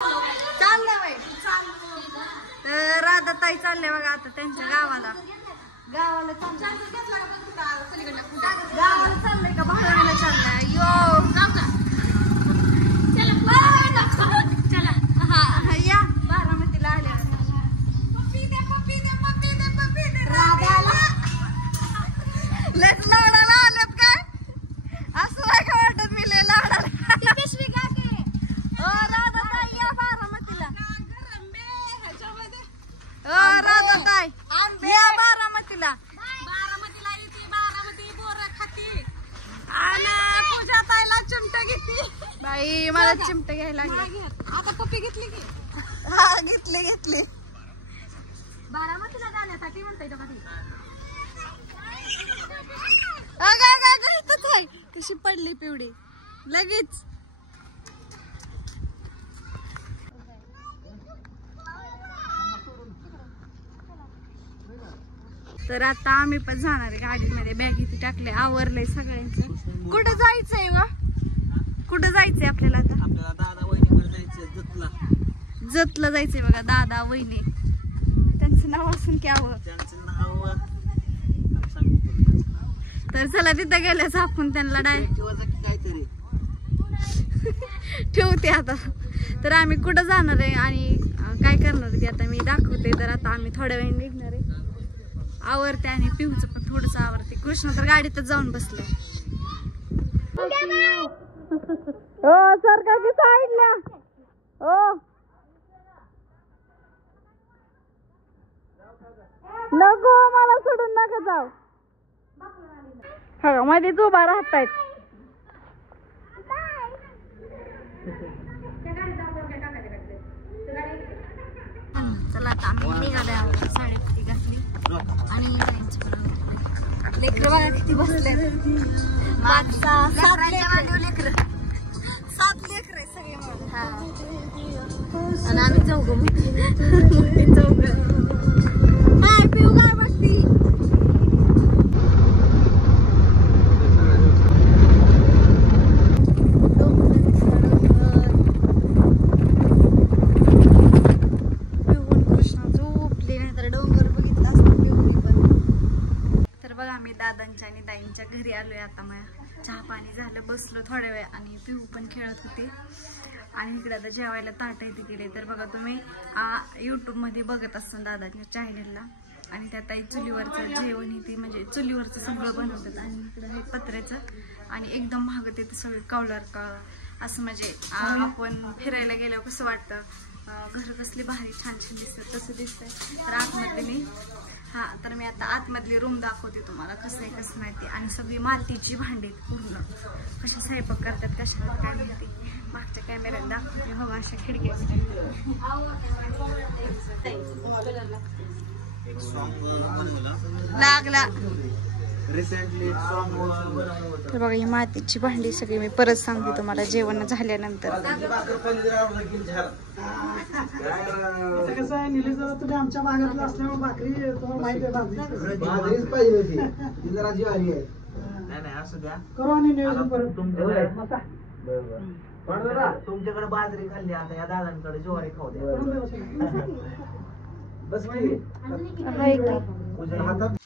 चाललंय तर राधा ताई चालले बघा आता त्यांच्या गावाला गावाला चाललंय का भावाला चाललंय यो चला हा या बारामतीला आल्या लस लाडाला आल्यात काय असं नाही का वाटत मी लय लाडाला पिशवी का के राधा ताई या बारामतीला राधा ताई या बारामतीला येते बारामती बोर खाती आणि पूजा ताईला चिमटा घेतली बाई मला चिमटा घ्यायला लागला आता पप्पी घेतली की हा घेतली बारामतीला जाण्यासाठी म्हणताय कधी इथंच आहे कशी पडली पिवडी लगेच तर आता आम्ही पण जाणार आहे गाडीमध्ये बॅग इथे टाकले आवरलंय सगळ्यांचं कुठं जायचंय वा कुठं जायचंय आपल्याला आता दादा वहिनीकडे जायचंय जतला जायचंय बघा दादा वहिनी त्यांचं नाव असून घ्यावं त्यांचं नाव तर चला तिथं गेल्यास आपण त्यांना डायरेक्ट काहीतरी ठेवते आता तर आम्ही कुठं जाणार आहे आणि काय करणार आहे ते आता मी दाखवते तर आता आम्ही थोड्या वेळ निघणार आहे आवरते आणि पिऊचं पण थोडस आवरते कृष्ण तर गाडीतच जाऊन बसले हो सरकारची साईडला हो नको मला सोडून नका जाऊ हा मध्येच उभा राहतायत चला आता आम्ही निघाले आहोत साडेपती घातली आणि लेकर बघा किती बसले सात लेकर आहे सगळे आणि आम्ही चौघ मोठी चौघ काय पिऊ काय बसती आम्ही दादांच्या आणि ताईंच्या घरी आलोय आता मग चहा पाणी झालं बसलो थोड्या वेळ आणि पिऊ पण खेळत होते आणि इकडे आता जेवायला ताट इथे गेले तर बघा तुम्ही YouTube मध्ये बघत असता दादांच्या चॅनलला आणि त्या ताई चुलीवरचं जेवण इथे म्हणजे चुलीवरचं सगळं बनवतात आणि इकडे हे पत्र्याचं आणि एकदम महाग ते सगळे कौलार का असं म्हणजे आपण फिरायला गेल्यावर कसं वाटतं घर कसली भारी छान छान दिसतं तसं दिसतंय तर आतमध्ये मी हा तर मी आता आतमधली रूम दाखवते तुम्हाला कसं आहे कसं माहिती आणि सगळी मातीची भांडी पूर्ण कशा स्वयंपाक करतात कशाला काय माहिती मागच्या कॅमेऱ्यात दाखवते हो अशा खिडक्या लागला तर बघा ही मातीची भांडी सगळी मी परत सांगते तुम्हाला जेवण झाल्यानंतर आमच्या भागातलं असल्यामुळे भाकरी तुम्हाला माहिती आहे भाकरीच पाहिजे होती ती जरा ज्वारी आहे नाही असं द्या करू आणि नियोजन परत तुमच्याकडे बाजरी खाल्ली आता या दादांकडे ज्वारी खाऊ द्या बस हातात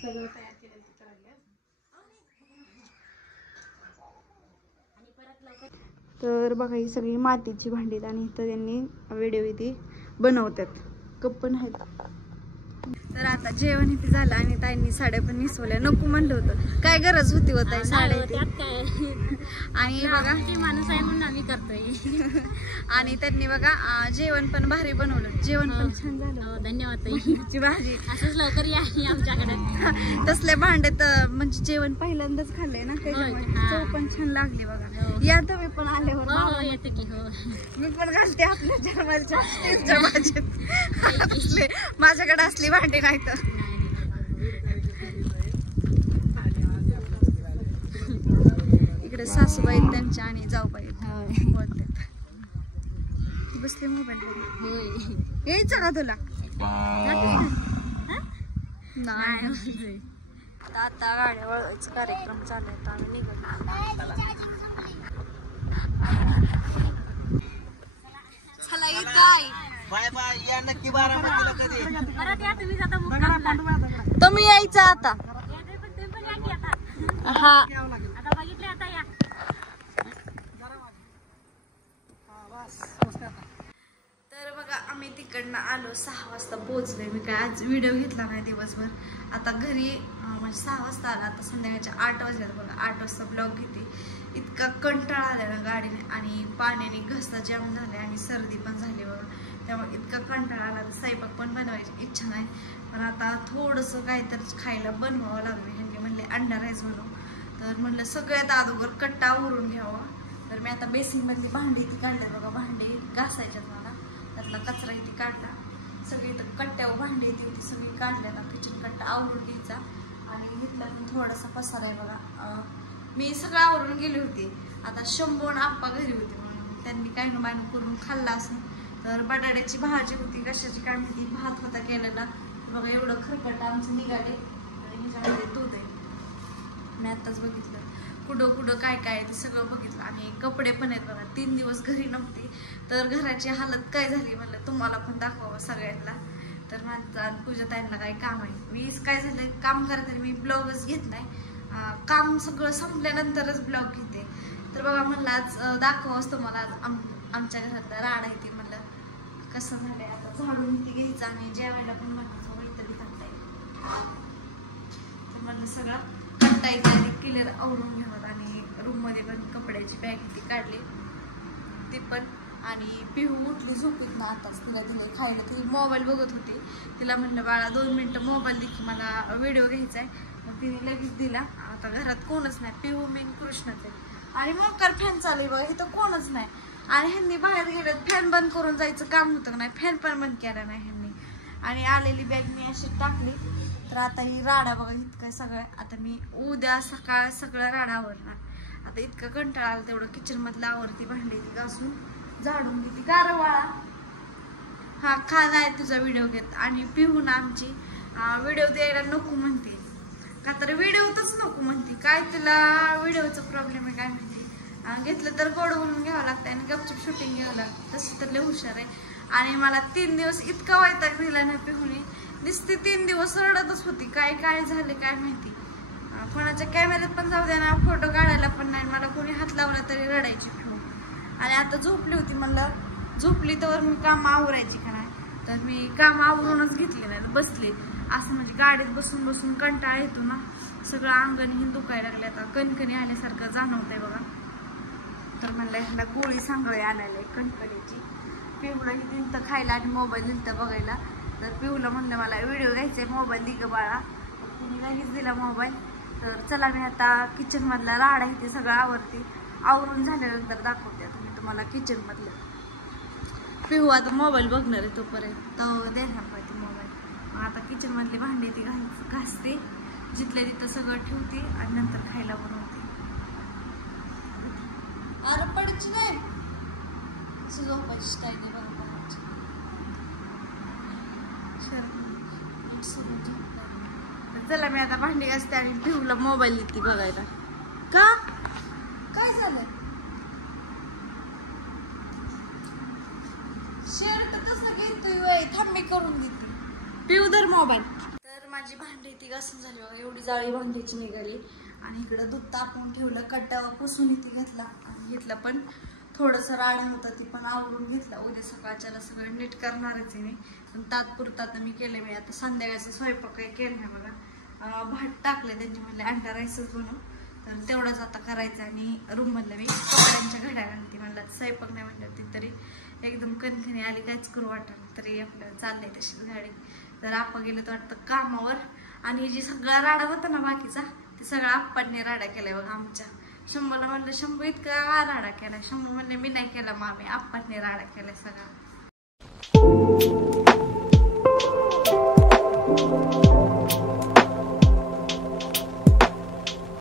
सगळं तयार केलं तर बघा ही सगळी मातीची भांडीत आणि इथं त्यांनी व्हिडिओ इथे बनवतात कप पण आहेत तर आता जेवण इथे झालं आणि ताईंनी साड्या पण निसवल्या. नको म्हणलं होतं, काय गरज होती हो ताई साड्या. आणि बघा माणूस आहे म्हणून आम्ही करतोय. आणि त्यांनी बघा जेवण पण भारी बनवलं, जेवण पण छान झालं. धन्यवाद ताई. भाजी असंच लवकर या आमच्याकडे. तसले भांड्यात म्हणजे जेवण पहिल्यांदाच खाल्लंय ना, त्याच्यामुळे चव पण छान लागली बघा. या तुम्ही पण आल्यावर. हो येते की. हो मी पण घालते आपल्या जन्माच्या स्टीलच्या भाजीत. असले माझ्याकडे असली भांडी नाही तर. इकडे सासूबाई त्यांच्या आणि जाऊबाई बोलतात. बसले मोबाईल. यायचं का तुला? नाही. आता गाड्या वळवायचा कार्यक्रम चालू आहे, आम्ही निघालो. चला येताय. बाय बाय, या नक्की बारामतीला कधी. परत या तुम्ही आता मुक्कामला. तुम्ही यायचं आता. पण ते पण या की आता. हा आता बघितले आता या. तर बघा आम्ही तिकडनं आलो, 6 वाजता पोहोचले. मी काय आज व्हिडिओ घेतला नाही दिवसभर. आता घरी म्हणजे 6 वाजता आला, आता संध्याकाळच्या 8 वाजल्यात बघा. 8 वाजता ब्लॉग घेते. इतका कंटाळा आला ना गाडीने, आणि पाण्याने घसा जाम झाले आणि सर्दी पण झाली बघा. त्यामुळे इतका कंटाळा आला, तर स्वयंपाक पण बनवायची इच्छा नाही. पण आता थोडंसं काहीतरी खायला बनवावं लागलं. ह्यांनी म्हणले अंडा राईस बनव, तर म्हणलं सगळ्यात अगोदर कट्टा उरून घ्यावा. तर मी आता बेसिनमधली भांडी ती काढल्या बघा. भांडी घासायच्यात मला, त्यातला कचरा इथे काढला. सगळी तर कट्ट्यावर भांडी येते होती सगळी काढल्या ना. किचन कट्टा आवरून घ्यायचा. आणि इथला पण थोडासा पसारा आहे बघा. मी सगळं आवरून गेली होती. आता शंभू आणि आप्पा घरी होते म्हणून त्यांनी काय ना बायन करून खाल्ला असं. तर बटाट्याची भाजी होती, कशाची काय माहिती, भात होता केलेला बघा. एवढं खरकट आमचं निघाले. आणि ह्याच्यामध्ये दूध आहे. मी आत्ताच बघितलं कुठं कुठं काय काय आहे ते सगळं बघितलं. आणि कपडे पण आहेत बघा. 3 दिवस घरी नव्हते, तर घराची हालत काय झाली म्हणलं तुम्हाला पण दाखवावं सगळ्यांना. तर माझं पूजा ताईंना काय काम आहे. मी काय झालं काम करताना मी ब्लॉगच घेत नाही. काम सगळं संपल्यानंतरच ब्लॉग घेते. तर बघा म्हणलं आज दाखवावंच तुम्हाला. आज आमच्या घरातला राडा येते म्हणलं कसं झालंय. आता झाडून ती घ्यायचं आणि जेवायला पण म्हणायचं मैत्री करता येईल. तर म्हणलं सगळं कट्टा इथे क्लिअर आवरून घ्यावं. आणि रूममध्ये पण कपड्याची बॅग ती काढली ती पण. आणि पिहू उठली झोपीत ना आताच. तिला दिले खायला. ती मोबाईल बघत होती. तिला म्हणलं बाळा 2 मिनिटं मोबाईल दे की मला व्हिडिओ घ्यायचा आहे. मग तिने लगेच दिला. आता घरात कोणच नाही, पिहू मेन कृष्णाच आहे. आणि मोकार फॅन चालू आहे बघा, इथं कोणच नाही. आणि ह्यांनी बाहेर गेले फॅन बंद करून जायचं काम होतं का नाही, फॅन पण बंद केला नाही ह्यांनी. आणि आलेली बॅग मी अशी टाकली. तर आता ही राडा बघा इतकं सगळं. आता मी उद्या सकाळ सगळं राडा आवरणार. आता इतकं कंटाळा आला तेवढं किचन मधलं आवरती, भांडी ती घासून झाडून घेते. कारवाळा हा खा नाही तुझा व्हिडिओ घेत. आणि पिहून आमची व्हिडिओ द्यायला नको म्हणते का, तर व्हिडिओतच नको म्हणते. काय तिला व्हिडिओचा प्रॉब्लेम आहे काय माहिती. घेतलं तर गोड बोलून घ्यावं लागतं आणि गपचूप शूटिंग घ्यावं लागतं. तसं तर लय हुशार आहे. आणि मला 3 दिवस इतका वैताग दिला ना पिहूने. नुसती 3 दिवस रडतच होती. काय काय झाले काय माहिती. कोणाच्या कॅमेऱ्यात पण जाऊ द्या ना, फोटो काढायला पण नाही. मला कोणी हात लावला तरी रडायची पिहू. आणि आता झोपली होती. म्हणलं झोपली तर मी काम आवरायची का नाही. तर मी काम आवरूनच घेतली नाही, बसले असं. म्हणजे गाडीत बसून बसून कंटाळा येतो ना, सगळं अंगण ही दुखायला लागले. आता कणकणी आल्यासारखं जाणवतंय बघा. तर म्हणलं ह्याला गोळी सांगळे आणायला कणकणीची. पिहूला ही दिलतं खायला आणि मोबाईल दिलतं बघायला. तर पिहूला म्हणलं मला व्हिडिओ घ्यायचा आहे, मोबाईल दि ग बाळा. तिने लगेच दिला मोबाईल. तर चला मी आता किचन मधला राडा इथे सगळं आवरते. आवरून झाल्यानंतर दाखवते मी तुम्हाला किचन मधलं. पिहू आता मोबाईल बघणार आहे तोपर्यंत देणार पाहिजे मोबाईल. मग आता किचन मधली भांडी ती घासते, जिथल्या तिथं सगळं ठेवते आणि नंतर खायला बनवते. अरे पडची नाही झोपायची स्टाईल आहे बघा. चला मी आता भांडी घासते आणि पिहूला मोबाईल देते बघायला. का काय झालं शर्ट तसं घेतोय थांब मी करून देते. पिऊ दर मोबाईल. तर माझी भांडी ती घासून झाली बघा. एवढी जाळी भांडीची निघाली. आणि इकडं दूध तापून ठेवलं, कट्ट्यावर पुसून इथे घेतला आणि घेतला पण थोडंसं राणी होतं ती पण आवरून घेतलं. उद्या सकाळच्याला सगळं नीट करणारच आहे मी, पण तात्पुरतं आता मी केलं. मी आता संध्याकाळचा स्वयंपाक काही केलं नाही बघा. भात टाकले त्यांनी म्हणले अंडा राईसच बनव, तर तेवढंच आता करायचं. आणि रूम मधलं मी कपड्यांच्या घड्या घालते. म्हणलं स्वयंपाक नाही म्हणलं ती तरी एकदम कणकणी आली, काहीच करू वाटत तरी आपल्याला चाललंय तशीच गाडी. तर आप्पा गेले तर वाटतं कामावर, आणि जे सगळा राडा होता ना बाकीचा ते सगळा आप्पांनी राडा केलाय बघा आमच्या. शंभूला म्हणलं शंभू इतका राडा केलाय. शंभू म्हणले मी नाही केला मामी, आप्पांनी राडा केलाय सगळा.